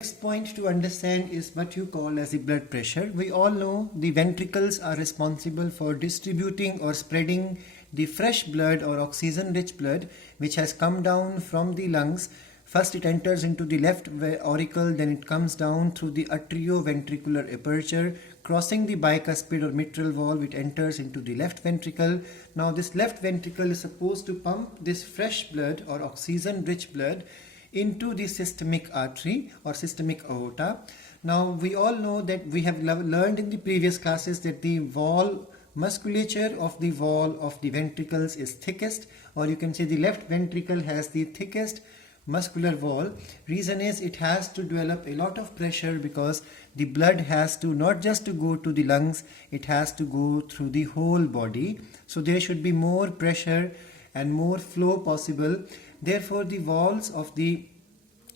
Next point to understand is what you call as the blood pressure. We all know the ventricles are responsible for distributing or spreading the fresh blood or oxygen-rich blood which has come down from the lungs. First it enters into the left auricle, then it comes down through the atrioventricular aperture, crossing the bicuspid or mitral valve, it enters into the left ventricle. Now this left ventricle is supposed to pump this fresh blood or oxygen-rich blood into the systemic artery or systemic aorta. Now we all know that we have learned in the previous classes that the wall musculature of the wall of the ventricles is thickest, or you can say the left ventricle has the thickest muscular wall. Reason is it has to develop a lot of pressure because the blood has to not just to go to the lungs, it has to go through the whole body. So there should be more pressure and more flow possible. Therefore, the walls of the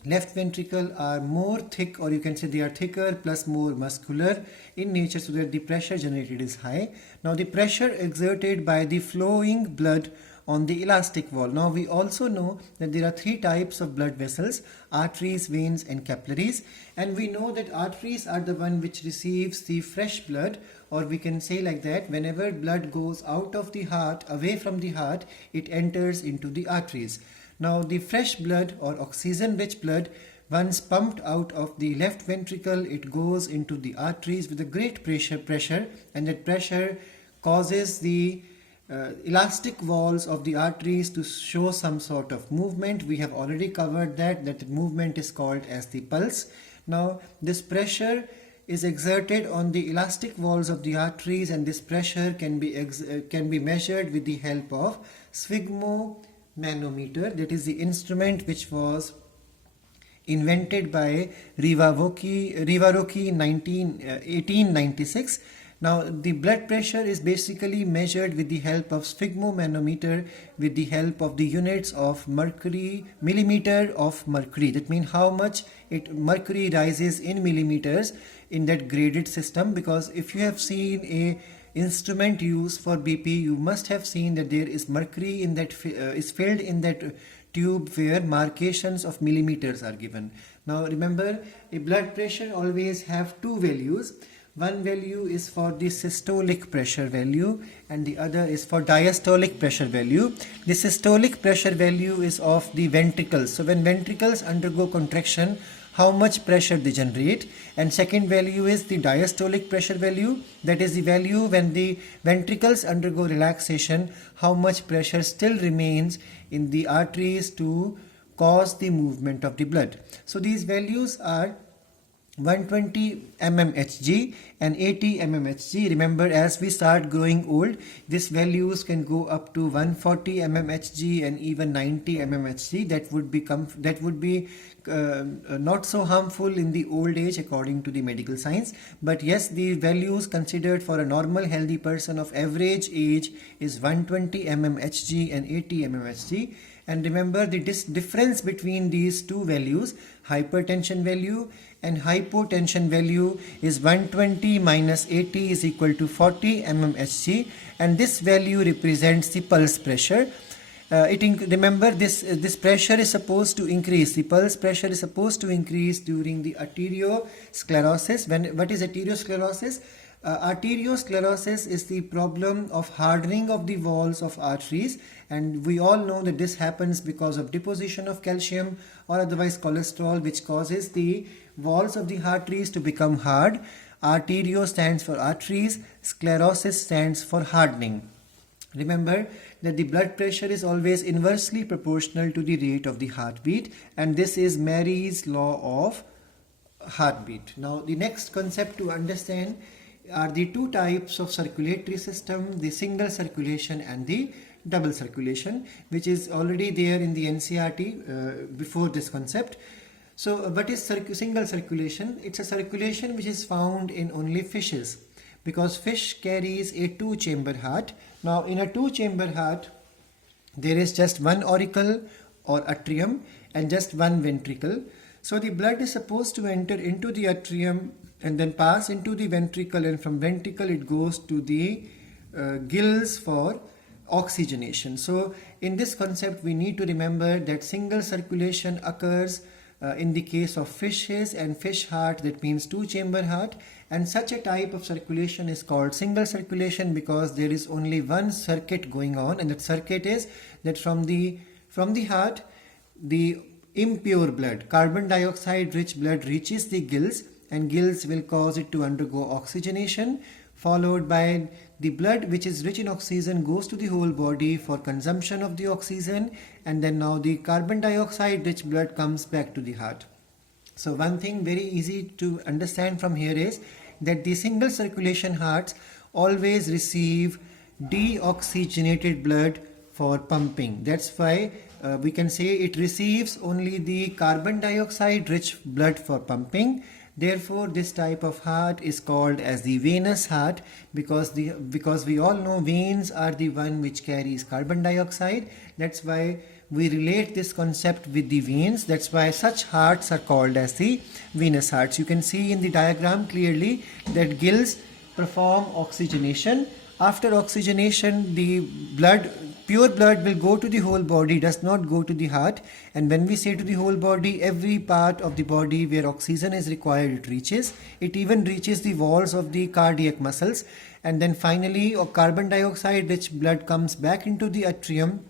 left ventricle are more thick, or you can say they are thicker plus more muscular in nature, so that the pressure generated is high. Now the pressure exerted by the flowing blood on the elastic wall. Now we also know that there are three types of blood vessels: arteries, veins and capillaries. And we know that arteries are the one which receives the fresh blood, or we can say like that, whenever blood goes out of the heart, away from the heart, it enters into the arteries. Now the fresh blood or oxygen-rich blood, once pumped out of the left ventricle, it goes into the arteries with a great pressure, and that pressure causes the elastic walls of the arteries to show some sort of movement. We have already covered that movement is called as the pulse. Now this pressure is exerted on the elastic walls of the arteries, and this pressure can be measured with the help of sphygmomanometer. That is the instrument which was invented by Rivaroki in 1896. Now the blood pressure is basically measured with the help of sphygmomanometer, with the help of the units of mercury, millimeter of mercury. That means how much mercury rises in millimeters in that graded system. Because if you have seen a instrument used for BP, you must have seen that there is mercury in that is filled in that tube where markations of millimeters are given. Now remember, a blood pressure always have two values. One value is for the systolic pressure value and the other is for diastolic pressure value. The systolic pressure value is of the ventricles. So when ventricles undergo contraction, how much pressure they generate. And second value is the diastolic pressure value. That is the value when the ventricles undergo relaxation, how much pressure still remains in the arteries to cause the movement of the blood. So these values are 120 mmHg and 80 mmHg. Remember, as we start growing old, these values can go up to 140 mmHg and even 90 mmHg. That would be not so harmful in the old age according to the medical science. But yes, the values considered for a normal healthy person of average age is 120 mmHg and 80 mmHg. And remember the difference between these two values, hypertension value and hypotension value, is 120 minus 80 is equal to 40 mmHg, and this value represents the pulse pressure. Remember this pressure is supposed to increase. The pulse pressure is supposed to increase during the arteriosclerosis. What is arteriosclerosis? Arteriosclerosis is the problem of hardening of the walls of arteries, and we all know that this happens because of deposition of calcium or otherwise cholesterol, which causes the walls of the arteries to become hard. Arterio stands for arteries, sclerosis stands for hardening. Remember that the blood pressure is always inversely proportional to the rate of the heartbeat, and this is Mary's law of heartbeat. Now the next concept to understand are the two types of circulatory system, the single circulation and the double circulation, which is already there in the NCERT before this concept. So what is single circulation? It's a circulation which is found in only fishes, because fish carries a two-chamber heart. Now in a two-chamber heart, there is just one auricle or atrium and just one ventricle. So the blood is supposed to enter into the atrium and then pass into the ventricle, and from ventricle it goes to the gills for oxygenation. So in this concept we need to remember that single circulation occurs in the case of fishes and fish heart, that means two chamber heart. And such a type of circulation is called single circulation, because there is only one circuit going on, and that circuit is that from the heart, the impure blood, carbon dioxide rich blood, reaches the gills, and gills will cause it to undergo oxygenation, followed by the blood which is rich in oxygen goes to the whole body for consumption of the oxygen, and then now the carbon dioxide rich blood comes back to the heart. So one thing very easy to understand from here is that the single circulation hearts always receive deoxygenated blood for pumping. That's why we can say it receives only the carbon dioxide rich blood for pumping. Therefore, this type of heart is called as the venous heart, because we all know veins are the one which carries carbon dioxide. That's why we relate this concept with the veins. That's why such hearts are called as the venous hearts. You can see in the diagram clearly that gills perform oxygenation. After oxygenation, the blood, pure blood, will go to the whole body, does not go to the heart. And when we say to the whole body, every part of the body where oxygen is required, it reaches. It even reaches the walls of the cardiac muscles. And then finally, carbon dioxide rich blood comes back into the atrium.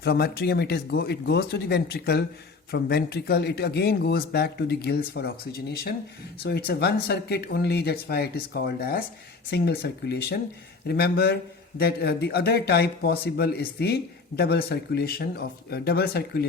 From atrium, it goes to the ventricle. From ventricle, it again goes back to the gills for oxygenation. So it's a one circuit only. That's why it is called as single circulation. Remember that the other type possible is the double circulation